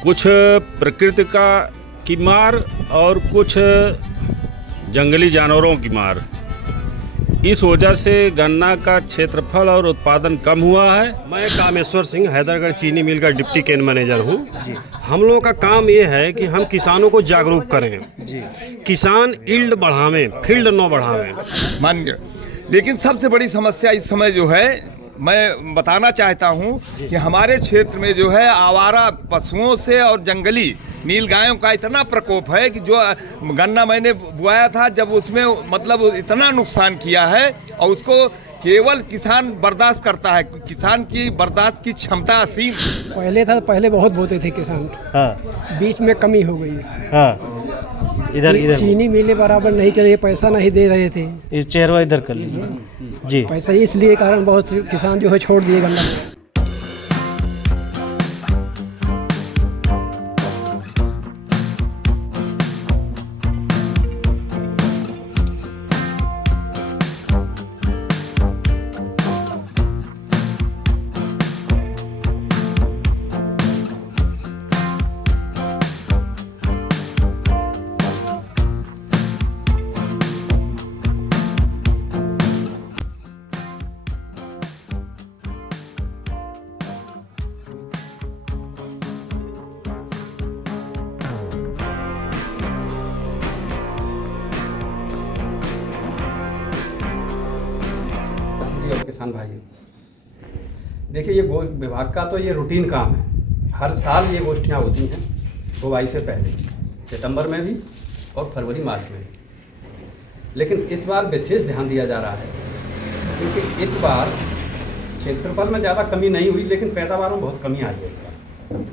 कुछ प्रकृति की मार और कुछ जंगली जानवरों की मार, इस वजह से गन्ना का क्षेत्रफल और उत्पादन कम हुआ है। मैं कामेश्वर सिंह हैदरगढ़ चीनी मिल का डिप्टी केन मैनेजर हूँ। हम लोगों का काम ये है कि हम किसानों को जागरूक करें जी। किसान यील्ड बढ़ावें, फील्ड न बढ़ावें। मान्य, लेकिन सबसे बड़ी समस्या इस समय जो है मैं बताना चाहता हूं कि हमारे क्षेत्र में जो है आवारा पशुओं से और जंगली नीलगायों का इतना प्रकोप है कि जो गन्ना मैंने बुआया था जब उसमें मतलब इतना नुकसान किया है और उसको केवल किसान बर्दाश्त करता है। किसान की बर्दाश्त की क्षमता असीम। पहले बहुत बोते थे किसान। हाँ। बीच में कमी हो गई। हाँ। इधर चीनी मिले बराबर नहीं चले, पैसा नहीं दे रहे थे। ये चेहरा इधर कर लीजिए जी। पैसा इसलिए कारण बहुत से किसान जो है छोड़ दिए गन्ना। किसान भाई देखिए, ये विभाग का तो ये रूटीन काम है। हर साल ये गोष्ठियाँ होती हैं बुवाई से पहले, सितंबर में भी और फरवरी मार्च में भी। लेकिन इस बार विशेष ध्यान दिया जा रहा है क्योंकि इस बार क्षेत्रफल में ज़्यादा कमी नहीं हुई, लेकिन पैदावार में बहुत कमी आई है। इस बार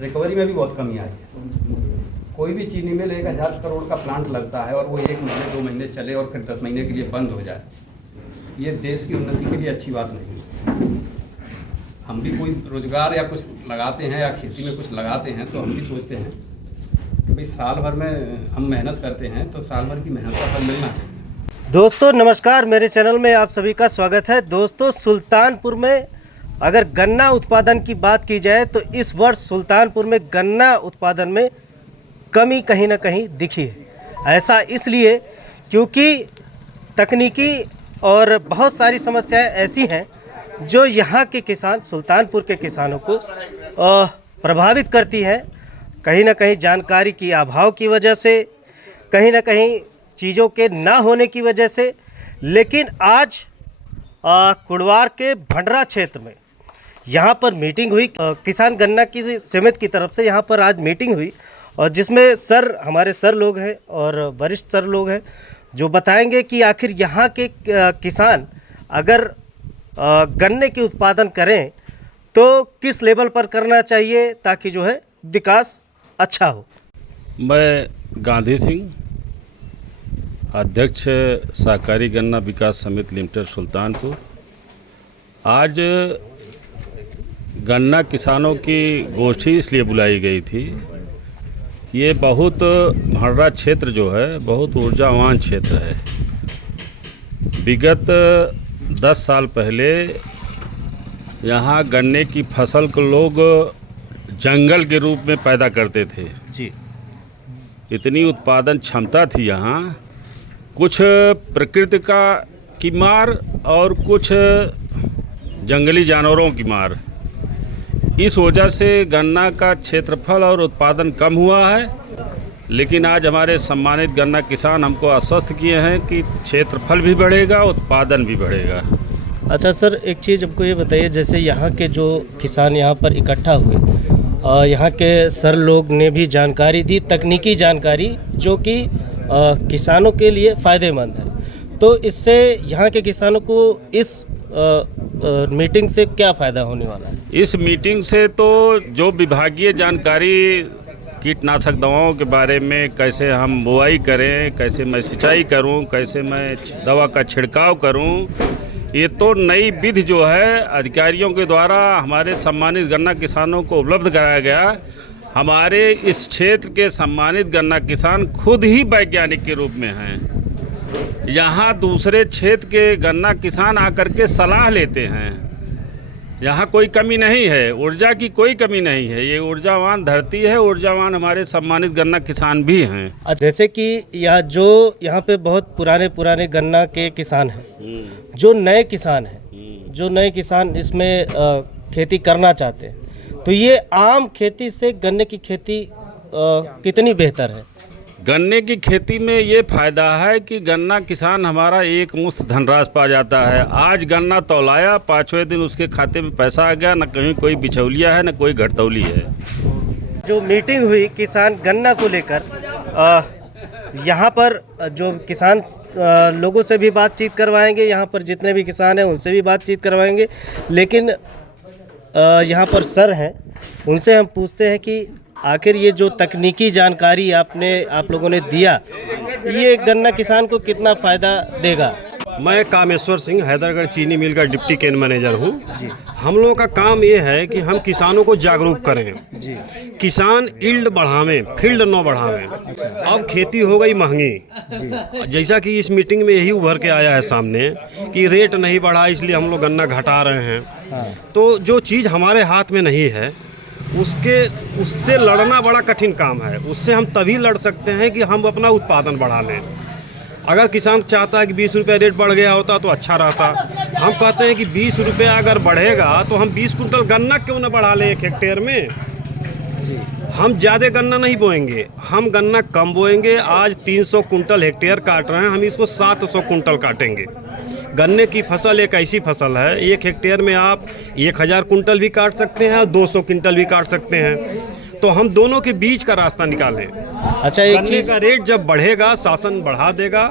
रिकवरी में भी बहुत कमी आई है। कोई भी चीनी मिल 1000 करोड़ का प्लांट लगता है और वो 1 महीने 2 महीने चले और फिर 10 महीने के लिए बंद हो जाए, ये देश की उन्नति के लिए अच्छी बात नहीं है। हम भी कोई रोजगार या कुछ लगाते हैं या खेती में कुछ लगाते हैं तो हम भी सोचते हैं कि भाई साल भर में हम मेहनत करते हैं तो साल भर की मेहनत का फल मिलना चाहिए। दोस्तों नमस्कार, मेरे चैनल में आप सभी का स्वागत है। दोस्तों सुल्तानपुर में अगर गन्ना उत्पादन की बात की जाए तो इस वर्ष सुल्तानपुर में गन्ना उत्पादन में कमी कहीं ना कहीं दिखी है। ऐसा इसलिए क्योंकि तकनीकी और बहुत सारी समस्याएं ऐसी हैं जो यहाँ के किसान, सुल्तानपुर के किसानों को प्रभावित करती हैं। कहीं ना कहीं जानकारी की अभाव की वजह से, कहीं ना कहीं चीज़ों के ना होने की वजह से। लेकिन आज कुड़वार के भंडरा क्षेत्र में यहाँ पर मीटिंग हुई, किसान गन्ना की समिति की तरफ से यहाँ पर आज मीटिंग हुई और जिसमें हमारे सर लोग हैं और वरिष्ठ सर लोग हैं जो बताएंगे कि आखिर यहाँ के किसान अगर गन्ने की उत्पादन करें तो किस लेवल पर करना चाहिए ताकि जो है विकास अच्छा हो। मैं गांधी सिंह, अध्यक्ष सहकारी गन्ना विकास समिति लिमिटेड सुल्तानपुर। आज गन्ना किसानों की गोष्ठी इसलिए बुलाई गई थी, ये बहुत भंडरा क्षेत्र जो है बहुत ऊर्जावान क्षेत्र है। विगत 10 साल पहले यहाँ गन्ने की फसल को लोग जंगल के रूप में पैदा करते थे जी। इतनी उत्पादन क्षमता थी यहाँ। कुछ प्रकृति की मार और कुछ जंगली जानवरों की मार, इस वजह से गन्ना का क्षेत्रफल और उत्पादन कम हुआ है। लेकिन आज हमारे सम्मानित गन्ना किसान हमको आश्वस्त किए हैं कि क्षेत्रफल भी बढ़ेगा, उत्पादन भी बढ़ेगा। अच्छा सर, एक चीज़ हमको ये बताइए, जैसे यहाँ के जो किसान यहाँ पर इकट्ठा हुए, यहाँ के सर लोग ने भी जानकारी दी, तकनीकी जानकारी जो कि किसानों के लिए फ़ायदेमंद है। तो इससे यहाँ के किसानों को इस मीटिंग से क्या फ़ायदा होने वाला है? इस मीटिंग से तो जो विभागीय जानकारी कीटनाशक दवाओं के बारे में, कैसे हम बुआई करें, कैसे मैं सिंचाई करूं, कैसे मैं दवा का छिड़काव करूं, ये तो नई विधि जो है अधिकारियों के द्वारा हमारे सम्मानित गन्ना किसानों को उपलब्ध कराया गया। हमारे इस क्षेत्र के सम्मानित गन्ना किसान खुद ही वैज्ञानिक के रूप में हैं। यहाँ दूसरे क्षेत्र के गन्ना किसान आकर के सलाह लेते हैं। यहाँ कोई कमी नहीं है, ऊर्जा की कोई कमी नहीं है। ये ऊर्जावान धरती है, ऊर्जावान हमारे सम्मानित गन्ना किसान भी हैं। जैसे कि यहाँ पे बहुत पुराने पुराने गन्ना के किसान हैं, जो नए किसान हैं, जो नए किसान इसमें खेती करना चाहते हैं, तो ये आम खेती से गन्ने की खेती कितनी बेहतर है? गन्ने की खेती में ये फ़ायदा है कि गन्ना किसान हमारा एक मुश्त धनराशि पा जाता है। आज गन्ना तौलाया, 5वें दिन उसके खाते में पैसा आ गया, न कहीं कोई बिचौलिया है न कोई घटतौली है। जो मीटिंग हुई किसान गन्ना को लेकर, यहाँ पर जो किसान लोगों से भी बातचीत करवाएंगे, यहाँ पर जितने भी किसान हैं उनसे भी बातचीत करवाएंगे, लेकिन यहाँ पर सर हैं, उनसे हम पूछते हैं कि आखिर ये जो तकनीकी जानकारी आप लोगों ने दिया, ये गन्ना किसान को कितना फ़ायदा देगा? मैं कामेश्वर सिंह हैदरगढ़ चीनी मिल का डिप्टी केन मैनेजर हूँ। हम लोगों का काम ये है कि हम किसानों को जागरूक करें। जी। किसान यील्ड बढ़ावें, फील्ड न बढ़ावें। अब खेती हो गई महंगी, जैसा कि इस मीटिंग में यही उभर के आया है सामने कि रेट नहीं बढ़ा इसलिए हम लोग गन्ना घटा रहे हैं। तो जो चीज़ हमारे हाथ में नहीं है उससे लड़ना बड़ा कठिन काम है। उससे हम तभी लड़ सकते हैं कि हम अपना उत्पादन बढ़ा लें। अगर किसान चाहता है कि 20 रुपये रेट बढ़ गया होता तो अच्छा रहता। हम कहते हैं कि 20 रुपये अगर बढ़ेगा तो हम 20 कुंटल गन्ना क्यों न बढ़ा लें 1 हेक्टेयर में। हम ज़्यादा गन्ना नहीं बोएंगे, हम गन्ना कम बोएंगे। आज 300 कुंटल हेक्टेयर काट रहे हैं, हम इसको 700 कुंटल काटेंगे। गन्ने की फसल एक ऐसी फसल है, 1 हेक्टेयर में आप 1000 कुंटल भी काट सकते हैं और 200 कुंटल भी काट सकते हैं। तो हम दोनों के बीच का रास्ता निकालें। अच्छा, एक गन्ने चीज़ का रेट जब बढ़ेगा शासन बढ़ा देगा।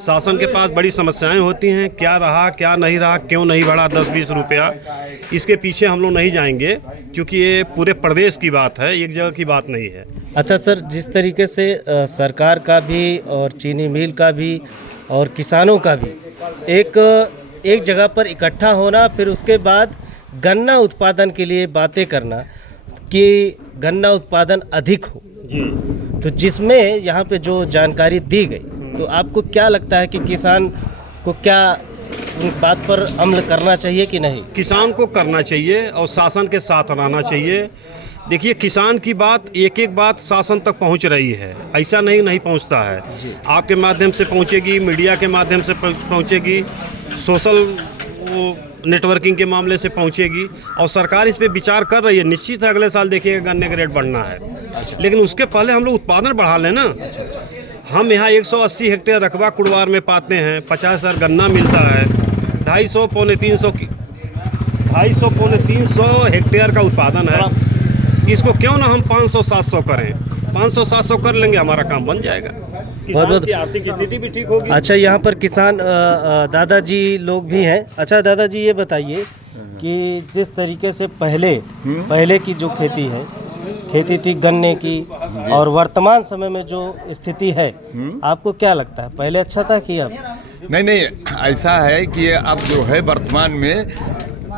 शासन के पास बड़ी समस्याएं होती हैं, क्या रहा क्या नहीं रहा, क्यों नहीं बढ़ा 10-20 रुपया, इसके पीछे हम लोग नहीं जाएंगे क्योंकि ये पूरे प्रदेश की बात है, एक जगह की बात नहीं है। अच्छा सर, जिस तरीके से सरकार का भी और चीनी मिल का भी और किसानों का भी एक जगह पर इकट्ठा होना, फिर उसके बाद गन्ना उत्पादन के लिए बातें करना कि गन्ना उत्पादन अधिक हो जी, तो जिसमें यहाँ पे जो जानकारी दी गई, तो आपको क्या लगता है कि किसान को क्या उन बात पर अमल करना चाहिए कि नहीं? किसान को करना चाहिए और शासन के साथ रहना चाहिए। देखिए, किसान की बात एक एक बात शासन तक पहुंच रही है, ऐसा नहीं पहुंचता है। आपके माध्यम से पहुंचेगी, मीडिया के माध्यम से पहुंचेगी, सोशल नेटवर्किंग के मामले से पहुंचेगी और सरकार इस पे विचार कर रही है। निश्चित है अगले साल देखिएगा गन्ने का रेट बढ़ना है। लेकिन उसके पहले हम लोग उत्पादन बढ़ा लें ना। हम यहाँ 180 हेक्टेयर रकबा कुड़वार में पाते हैं, 50,000 गन्ना मिलता है, 250 पौने 300 हेक्टेयर का उत्पादन है। इसको क्यों ना हम 500-700 करें, 500-700 कर लेंगे, हमारा काम बन जाएगा, किसान की आर्थिक स्थिति भी ठीक होगी। अच्छा, यहाँ पर किसान दादाजी लोग भी हैं। अच्छा दादाजी, ये बताइए कि जिस तरीके से पहले की जो खेती थी गन्ने की, और वर्तमान समय में जो स्थिति है, आपको क्या लगता है, पहले अच्छा था कि अब? नहीं, ऐसा है कि अब जो है वर्तमान में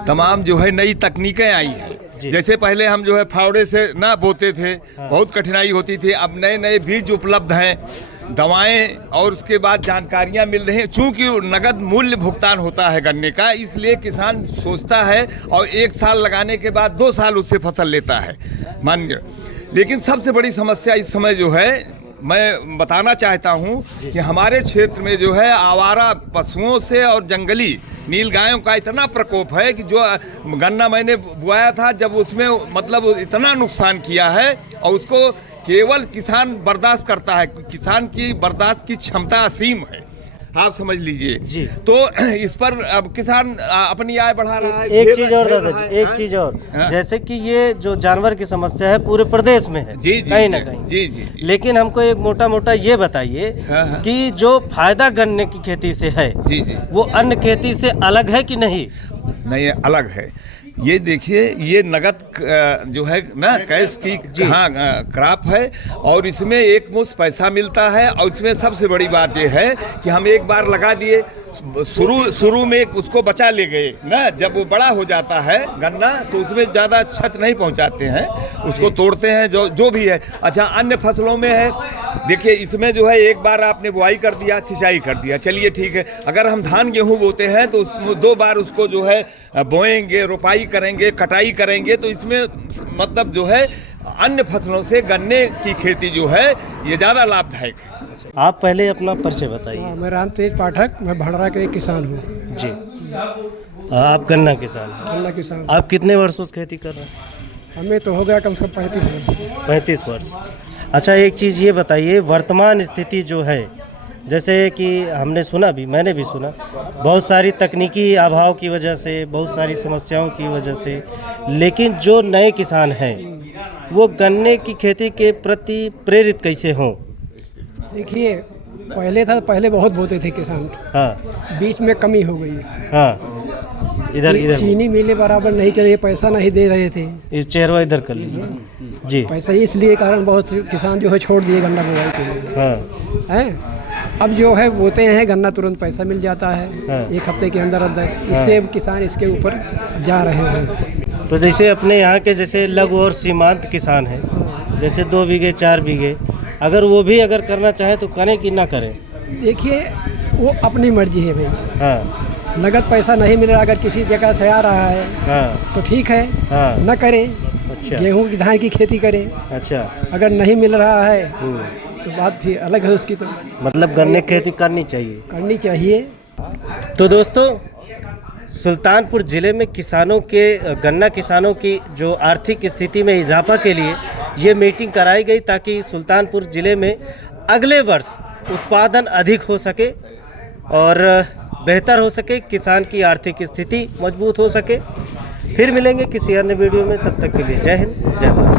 तमाम जो है नई तकनीकें आई हैं। जैसे पहले हम जो है फावड़े से ना बोते थे, बहुत कठिनाई होती थी। अब नए बीज उपलब्ध हैं, दवाएं, और उसके बाद जानकारियां मिल रही हैं। चूँकि नगद मूल्य भुगतान होता है गन्ने का, इसलिए किसान सोचता है और 1 साल लगाने के बाद 2 साल उससे फसल लेता है, मानिए। लेकिन सबसे बड़ी समस्या इस समय जो है, मैं बताना चाहता हूं कि हमारे क्षेत्र में जो है आवारा पशुओं से और जंगली नील गायों का इतना प्रकोप है कि जो गन्ना मैंने बुआया था, जब उसमें मतलब इतना नुकसान किया है, और उसको केवल किसान बर्दाश्त करता है। किसान की बर्दाश्त की क्षमता असीम है, आप समझ लीजिए जी। तो इस पर अब किसान अपनी आय बढ़ा रहा है। एक चीज़ और दादाजी, एक चीज़ और, जैसे कि ये जो जानवर की समस्या है पूरे प्रदेश में है, कहीं ना कहीं। जी। लेकिन हमको एक मोटा ये बताइए कि जो फायदा गन्ने की खेती से है, जी, वो अन्य खेती से अलग है कि नहीं? नहीं, अलग है। ये देखिए, ये नगद जो है ना कैश की क्रॉप है, और इसमें एक मुश्त पैसा मिलता है। और इसमें सबसे बड़ी बात ये है कि हम एक बार लगा दिए, शुरू में उसको बचा ले गए ना, जब वो बड़ा हो जाता है गन्ना तो उसमें ज़्यादा क्षत नहीं पहुंचाते हैं, उसको तोड़ते हैं जो भी है। अच्छा, अन्य फसलों में है, देखिए इसमें जो है एक बार आपने बुआई कर दिया, सिंचाई कर दिया, चलिए ठीक है। अगर हम धान गेहूं बोते हैं तो उसमें 2 बार उसको जो है बोएंगे, रोपाई करेंगे, कटाई करेंगे, तो इसमें मतलब जो है अन्य फसलों से गन्ने की खेती जो है ये ज़्यादा लाभदायक है। आप पहले अपना परिचय बताइए। मैं राम तेज पाठक, मैं भंडरा का एक किसान हूँ। जी, आप गन्ना किसान हैं। गन्ना किसान। आप कितने वर्षों से खेती कर रहे हैं? हमें तो हो गया कम से कम 35 वर्ष। 35 वर्ष। अच्छा, एक चीज़ ये बताइए, वर्तमान स्थिति जो है, जैसे कि हमने सुना भी, मैंने भी सुना, बहुत सारी तकनीकी अभाव की वजह से, बहुत सारी समस्याओं की वजह से, लेकिन जो नए किसान हैं वो गन्ने की खेती के प्रति प्रेरित कैसे हों? देखिए, पहले बहुत बोते थे किसान, हाँ बीच में कमी हो गई है। हाँ, इधर चीनी मिले बराबर नहीं चले, पैसा नहीं दे रहे थे। ये चेहरा इधर कर लीजिए जी। पैसा इसलिए कारण बहुत से किसान जो है छोड़ दिए गन्ना बुआई के लिए। हाँ हैं, अब जो है बोते हैं गन्ना, तुरंत पैसा मिल जाता है। हाँ। 1 हफ्ते के अंदर अंदर, इससे किसान इसके ऊपर जा रहे हैं। तो जैसे अपने यहाँ के जैसे लघु और सीमांत किसान हैं, जैसे 2 बीघे 4 बीघे, अगर वो भी अगर करना चाहे तो करें कि ना करें? देखिए, वो अपनी मर्जी है भाई। हाँ नगद पैसा नहीं मिल रहा, अगर किसी जगह से आ रहा है हाँ तो ठीक है, हाँ। न करें। अच्छा गेहूं की धान की खेती करें। अच्छा। अगर नहीं मिल रहा है तो बात फिर अलग है उसकी। तो मतलब गन्ने की खेती करनी चाहिए। तो दोस्तों, सुल्तानपुर ज़िले में किसानों के, गन्ना किसानों की जो आर्थिक स्थिति में इजाफा के लिए ये मीटिंग कराई गई, ताकि सुल्तानपुर ज़िले में अगले वर्ष उत्पादन अधिक हो सके और बेहतर हो सके, किसान की आर्थिक स्थिति मजबूत हो सके। फिर मिलेंगे किसी अन्य वीडियो में, तब तक के लिए जय हिंद, जय भारत।